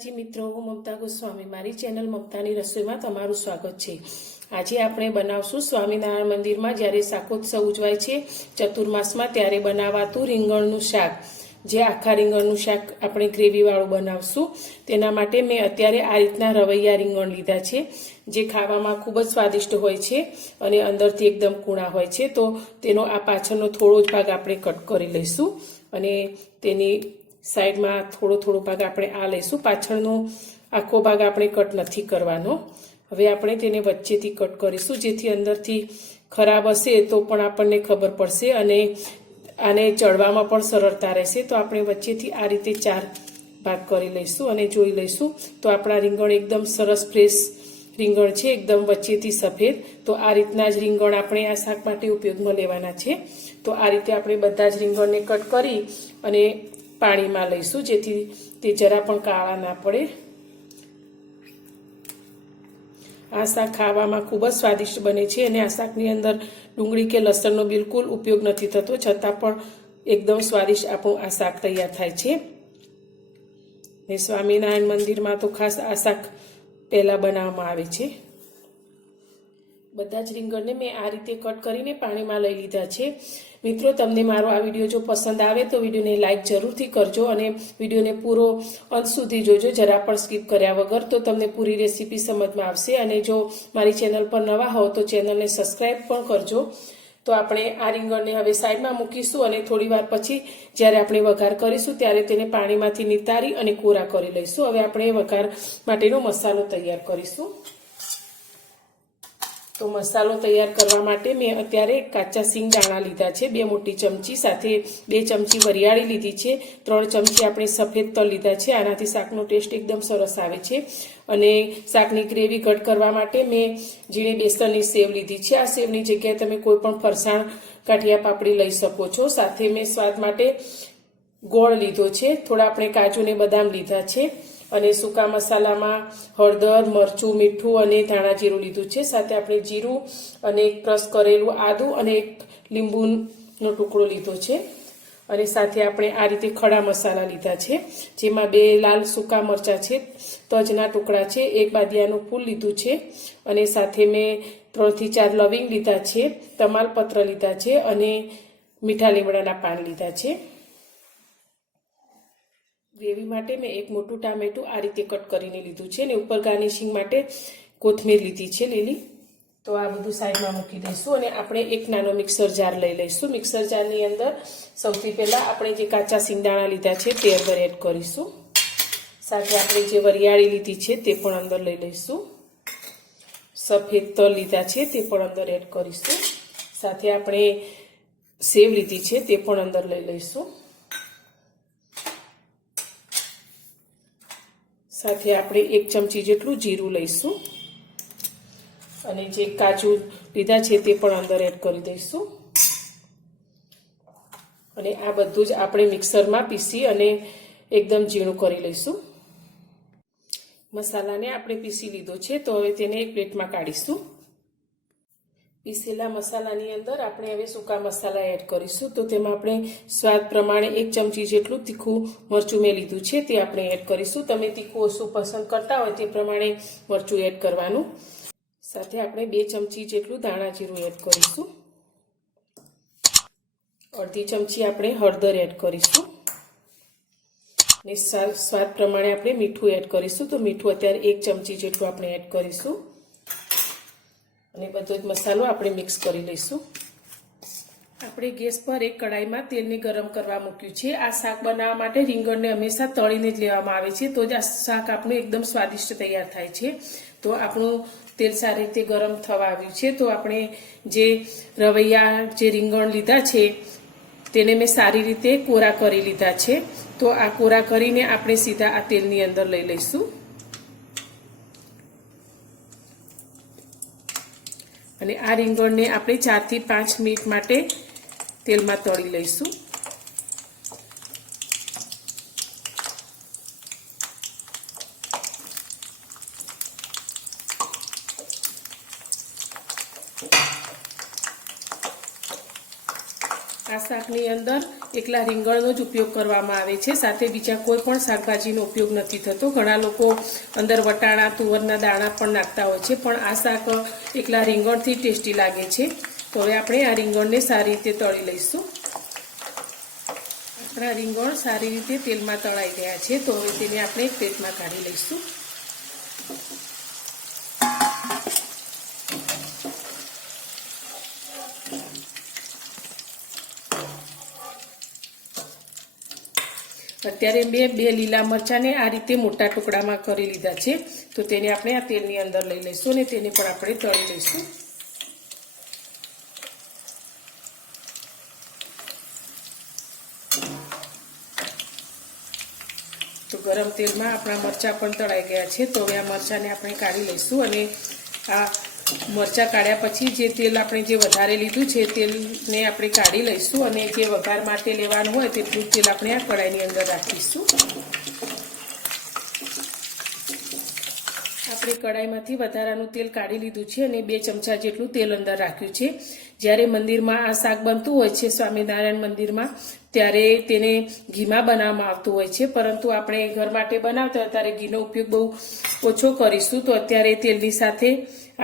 માતાજી મિત્રો, હું મમતા ગોસ્વામી મારી ચેનલ મમતાની રસોઈમાં તમારું સ્વાગત છે। આજે આપણે બનાવશું સ્વામિનારાયણ મંદિરમાં જ્યારે શાકોત્સવ ઉજવાય છે ચતુર્માસમાં ત્યારે બનાવાતું રીંગણનું શાક। જે આખા રીંગણનું શાક આપણે ગ્રેવીવાળું બનાવશું। તેના માટે મેં અત્યારે આ રીતના રવૈયા રીંગણ લીધા છે, જે ખાવામાં ખૂબ જ સ્વાદિષ્ટ હોય છે અને અંદરથી એકદમ કૂણા હોય છે। તો તેનો આ પાછળનો થોડો જ ભાગ આપણે કટ કરી લઈશું અને તેની સાઈડમાં થોડો ભાગ આપણે આ લઈશું। પાછળનો આખો ભાગ આપણે કટ નથી કરવાનો। હવે આપણે તેને વચ્ચેથી કટ કરીશું, જેથી અંદરથી ખરાબ હશે તો પણ આપણને ખબર પડશે અને આને ચડવામાં પણ સરળતા રહેશે। તો આપણે વચ્ચેથી આ રીતે 4 ભાગ કરી લઈશું અને જોઈ લઈશું તો આપણા રીંગણ એકદમ સરસ ફ્રેશ રીંગણ છે, એકદમ વચ્ચેથી સફેદ। તો આ રીતના જ રીંગણ આપણે આ શાક માટે ઉપયોગમાં લેવાના છે। તો આ રીતે આપણે બધા જ રીંગણને કટ કરી અને પાણીમાં લઈશું, જેથી તે જરા પણ કાળા ના પડે। આ શાક ખાવામાં ખૂબ જ સ્વાદિષ્ટ બને છે અને આ શાકની અંદર ડુંગળી કે લસણનો બિલકુલ ઉપયોગ નથી થતો, છતાં પણ એકદમ સ્વાદિષ્ટ આપણું આ શાક તૈયાર થાય છે। ને સ્વામિનારાયણ મંદિરમાં તો ખાસ આ શાક પહેલાં બનાવવામાં આવે છે। બધા જ રીંગણને મેં આ રીતે કટ કરીને પાણીમાં લઈ લીધા છે। મિત્રો, તમને મારો આ વિડીયો જો પસંદ આવે તો વિડીયોને લાઈક જરૂરથી કરજો અને વિડીયોને પૂરો અંત સુધી જોજો, જરા પણ સ્કીપ કર્યા વગર, તો તમને પૂરી રેસીપી સમજમાં આવશે। અને જો મારી ચેનલ પર નવા હો તો ચેનલને સબસ્ક્રાઈબ પણ કરજો। તો આપણે આ રીંગણને હવે સાઈડમાં મૂકીશું અને થોડી વાર પછી જ્યારે આપણે વઘાર કરીશું ત્યારે તેને પાણીમાંથી નિતારી અને કોરા કરી લઈશું। હવે આપણે વઘાર માટેનો મસાલો તૈયાર કરીશું। તો મસાલો તૈયાર કરવા માટે મેં અત્યારે કાચા સિંગ દાણા લીધા છે 2 મોટી ચમચી, સાથે 2 ચમચી વરિયાળી લીધી છે, 3 ચમચી આપણે સફેદ તલ લીધા છે। આનાથી શાકનો ટેસ્ટ એકદમ સરસ આવે છે। અને શાકની ગ્રેવી ઘટ કરવા માટે મેં ઝીણી બેસનની સેવ લીધી છે। આ સેવની જગ્યાએ તમે કોઈ પણ ફરસાણ કાઠિયા પાપડી લઈ શકો છો। સાથે મેં સ્વાદ માટે ગોળ લીધો છે, થોડા આપણે કાજુ ને બદામ લીધા છે અને સૂકા મસાલામાં હળદર, મરચું, મીઠું અને ધાણા જીરું લીધું છે। સાથે આપણે જીરું અને ક્રશ કરેલું આદું અને એક લીંબુનો ટુકડો લીધો છે અને સાથે આપણે આ રીતે ખડા મસાલા લીધા છે, જેમાં 2 લાલ સૂકા મરચાં છે, તજના ટુકડા છે, 1 બાદિયાનું ફૂલ લીધું છે અને સાથે મેં 3 થી 4 લવિંગ લીધા છે, તમાલપત્ર લીધા છે અને મીઠા લીમડાના પાન લીધા છે। ગ્રેવી માટે મેં 1 મોટું ટામેટું આ રીતે કટ કરીને લીધું છે અને ઉપર ગાર્નિશિંગ માટે કોથમીર લીધી છે લીલી। તો આ બધું સાઈડમાં મૂકી દઈશું અને આપણે એક નાનો મિક્સર જાર લઈ લઈશું। મિક્સર જારની અંદર સૌથી પહેલાં આપણે જે કાચા સિંગદાણા લીધા છે તે અંદર એડ કરીશું। સાથે આપણે જે વરિયાળી લીધી છે તે પણ અંદર લઈ લઈશું। સફેદ તલ લીધા છે તે પણ અંદર એડ કરીશું। સાથે આપણે સેવ લીધી છે તે પણ અંદર લઈ લઈશું। સાથે આપણે 1 ચમચી જેટલું જીરું લઈશું અને જે કાજુ લીધા છે તે પણ અંદર એડ કરી દઈશું અને આ બધું જ આપણે મિક્સરમાં પીસી અને એકદમ ઝીણું કરી લઈશું। મસાલાને આપણે પીસી લીધો છે, તો હવે તેને એક પ્લેટમાં કાઢીશું। પીસેલા મસાલાની અંદર આપણે હવે સૂકા મસાલા એડ કરીશું। તો તેમાં આપણે સ્વાદ પ્રમાણે 1 ચમચી જેટલું તીખું મરચું મેં લીધું છે તે આપણે એડ કરીશું। તમે તીખું ઓછું પસંદ કરતા હોય તે પ્રમાણે મરચું એડ કરવાનું। સાથે આપણે 2 ચમચી જેટલું ધાણા જીરું એડ કરીશું। અડધી ચમચી આપણે હળદર એડ કરીશું અને સ્વાદ પ્રમાણે આપણે મીઠું એડ કરીશું। તો મીઠું અત્યારે 1 ચમચી જેટલું આપણે એડ કરીશું અને બધો જ મસાલો આપણે મિક્સ કરી લઈશું। આપણે ગેસ પર એક કડાઈમાં તેલને ગરમ કરવા મૂક્યું છે। આ શાક બનાવવા માટે રીંગણને હંમેશા તળીને જ લેવામાં આવે છે, તો જ આ શાક આપણું એકદમ સ્વાદિષ્ટ તૈયાર થાય છે। તો આપણું તેલ સારી રીતે ગરમ થવા આવ્યું છે। તો આપણે જે રવૈયા જે રીંગણ લીધા છે તેને મેં સારી રીતે કોરા કરી લીધા છે। તો આ કોરા કરીને આપણે સીધા આ તેલની અંદર લઈ લઈશું અને આ રીંગણને આપણે 4 થી 5 મિનિટ માટે તેલમાં તળી લઈશું। આ શાકની અંદર એકલા રીંગણનો જ ઉપયોગ કરવામાં આવે છે, સાથે બીજા કોઈ પણ શાકભાજીનો ઉપયોગ નથી થતો. ઘણા લોકો અંદર વટાણા, તુવરના દાણા પણ નાખતા હોય છે, પણ આ શાક એકલા રીંગણથી ટેસ્ટી લાગે છે. તો હવે આપણે આ રીંગણને સારી રીતે તળી લઈશું. આપણા રીંગણ સારી રીતે તેલમાં તળાઈ ગયા છે, તો હવે તેને આપણે એક પ્લેટમાં કાઢી લઈશું. અત્યારે મેં 2 લીલા મરચાંને આ રીતે મોટા ટુકડામાં કરી લીધા છે, તો તેને આપણે આ તેલની અંદર લઈ લઈશું અને તેને પણ આપણે તળી લઈશું. તો ગરમ તેલમાં આપણા મરચાં પણ તળાઈ ગયા છે, તો હવે આ મરચાંને આપણે કાઢી લઈશું અને આ મરચાં કાઢ્યા પછી જે તેલ આપણે જે વધારે લીધું છે તેલને આપણે કાઢી લઈશું અને જે વઘાર માટે લેવાનું હોય તેટલું તેલ આપણે આ કઢાઈની અંદર રાખીશું. આપણે કઢાઈમાંથી વધારાનું તેલ કાઢી લીધું છે અને 2 ચમચા જેટલું તેલ અંદર રાખ્યું છે. જ્યારે મંદિરમાં આ શાક બનતું હોય છે સ્વામિનારાયણ મંદિરમાં, ત્યારે તેને ઘીમાં બનાવવામાં આવતું હોય છે, પરંતુ આપણે ઘર માટે બનાવતા હોય ત્યારે ઘીનો ઉપયોગ બહુ ઓછો કરીશું. તો અત્યારે તેલની સાથે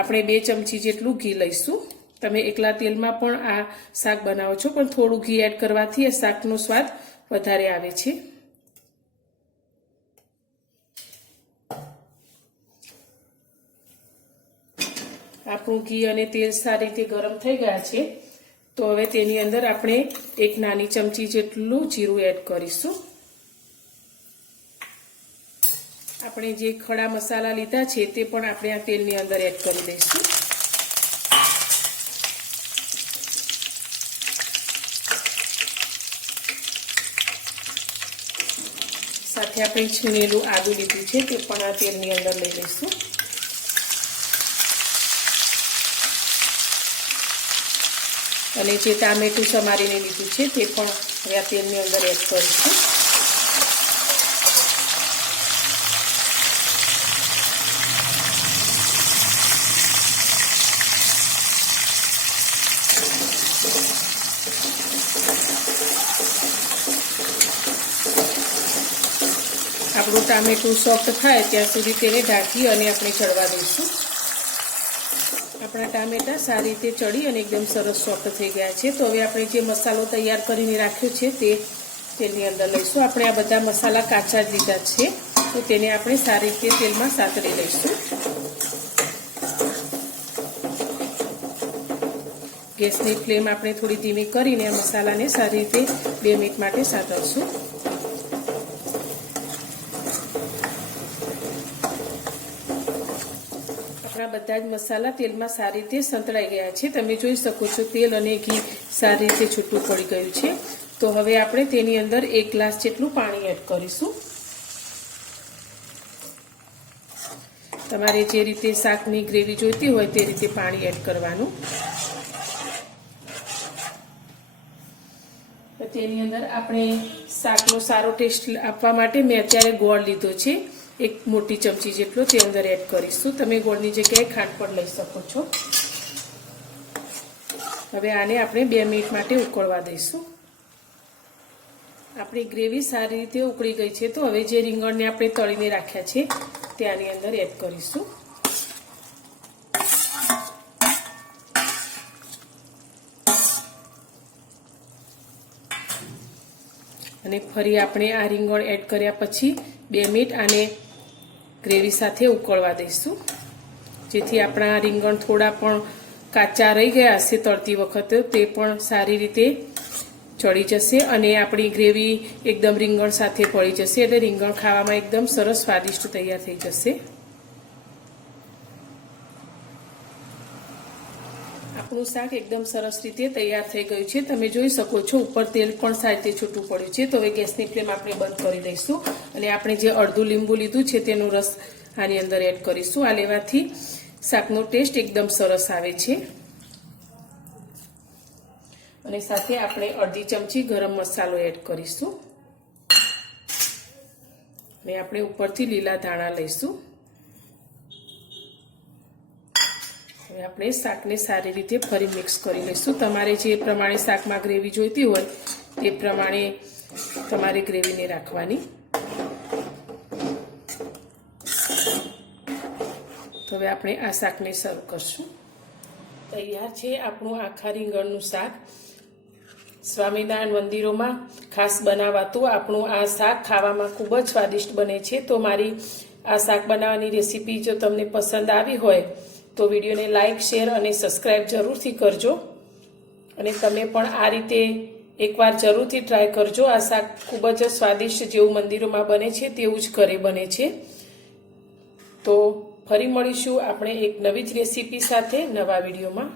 આપણે 2 ચમચી જેટલું ઘી લઈશું. તમે એકલા તેલમાં પણ આ શાક બનાવો છો, પણ થોડું ઘી એડ કરવાથી આ શાકનો સ્વાદ વધારે આવે છે. આપણું ઘી અને તેલ સારી રીતે ગરમ થઈ ગયા છે, તો હવે તેની અંદર આપણે 1 નાની ચમચી જેટલું જીરું એડ કરીશું. આપણે જે ખડા મસાલા લીધા છે તે પણ આપણે આ તેલની અંદર એડ કરી દઈશું. સાથે આપણે છીણેલું આદુ લીધું છે તે પણ આ તેલની અંદર લઈ લઈશું. અને જે ટામેટું સમારીને લીધું છે તે પણ હવે આ તેલની અંદર એડ કરીશું. આપણું ટામેટું સોફ્ટ થાય ત્યાં સુધી તેને ઢાંકી અને આપણે ચડવા દઈશું. આપણા ટામેટા સારી રીતે ચડી અને એકદમ સરસ સોફ્ટ થઈ ગયા છે, તો હવે આપણે જે મસાલો તૈયાર કરીને રાખ્યો છે તે તેલની અંદર લઈશું. આપણે આ બધા મસાલા કાચા જ લીધા છે, તો તેને આપણે સારી રીતે તેલમાં સાતળી લઈશું. ગેસની ફ્લેમ આપણે થોડી ધીમી કરીને આ મસાલાને સારી રીતે 2 મિનિટ માટે સાતળશું. આપણા બધા જ મસાલા તેલમાં સારી રીતે સંતળાઈ ગયા છે. તમે જોઈ શકો છો તેલ અને ઘી સારી રીતે છૂટું પડી ગયું છે. તો હવે આપણે તેની અંદર 1 ગ્લાસ જેટલું પાણી એડ કરીશું. તમારે જે રીતે શાકની ગ્રેવી જોઈતી હોય તે રીતે પાણી એડ કરવાનું. તેની અંદર આપણે શાકનો સારો ટેસ્ટ આપવા માટે મેં અત્યારે ગોળ લીધો છે, 1 મોટી ચમચી જેટલો તે અંદર એડ કરીશું. તમે ગોળની જગ્યાએ ખાંડ પણ લઈ શકો છો. હવે આને આપણે 2 મિનિટ માટે ઉકળવા દઈશું. આપણી ગ્રેવી સારી રીતે ઉકળી ગઈ છે, તો હવે જે રીંગણને આપણે તળીને રાખ્યા છે તે આની અંદર એડ કરીશું. અને ફરી આપણે આ રીંગણ એડ કર્યા પછી 2 મિનિટ આને ગ્રેવી સાથે ઉકળવા દઈશું, જેથી આપણા રીંગણ થોડા પણ કાચા રહી ગયા હશે તળતી વખતે તે પણ સારી રીતે ચડી જશે અને આપણી ગ્રેવી એકદમ રીંગણ સાથે ભળી જશે, એટલે રીંગણ ખાવામાં એકદમ સરસ સ્વાદિષ્ટ તૈયાર થઈ જશે. આપણું શાક એકદમ સરસ રીતે તૈયાર થઈ ગયું છે. તમે જોઈ શકો છો ઉપર તેલ પણ સારી રીતે છૂટું પડ્યું છે. તો હવે ગેસની ફ્લેમ આપણે બંધ કરી દઈશું અને આપણે જે અડધું લીંબુ લીધું છે તેનો રસ આની અંદર એડ કરીશું. આ લેવાથી શાકનો ટેસ્ટ એકદમ સરસ આવે છે. અને સાથે આપણે અડધી ચમચી ગરમ મસાલો એડ કરીશું અને આપણે ઉપરથી લીલા ધાણા લઈશું. હવે આપણે શાકને સારી રીતે ફરી મિક્સ કરી લઈશું. તમારે જે પ્રમાણે શાકમાં ગ્રેવી જોઈતી હોય તે પ્રમાણે તમારે ગ્રેવીને રાખવાની. તો હવે આપણે આ શાકને સર્વ કરશું. તૈયાર છે આપણું આખા રીંગણનું શાક. સ્વામિનારાયણ મંદિરોમાં ખાસ બનાવાતું આપણું આ શાક ખાવામાં ખૂબ જ સ્વાદિષ્ટ બને છે. તો મારી આ શાક બનાવવાની રેસીપી જો તમને પસંદ આવી હોય તો વિડીયોને લાઇક, શેર અને સબસ્ક્રાઈબ જરૂરથી કરજો. અને તમે પણ આ રીતે એકવાર જરૂરથી ટ્રાય કરજો. આ શાક ખૂબ જ સ્વાદિષ્ટ જેવું મંદિરોમાં બને છે તેવું જ ઘરે બને છે. તો ફરી મળીશું આપણે એક નવી જ રેસીપી સાથે નવા વિડીયોમાં.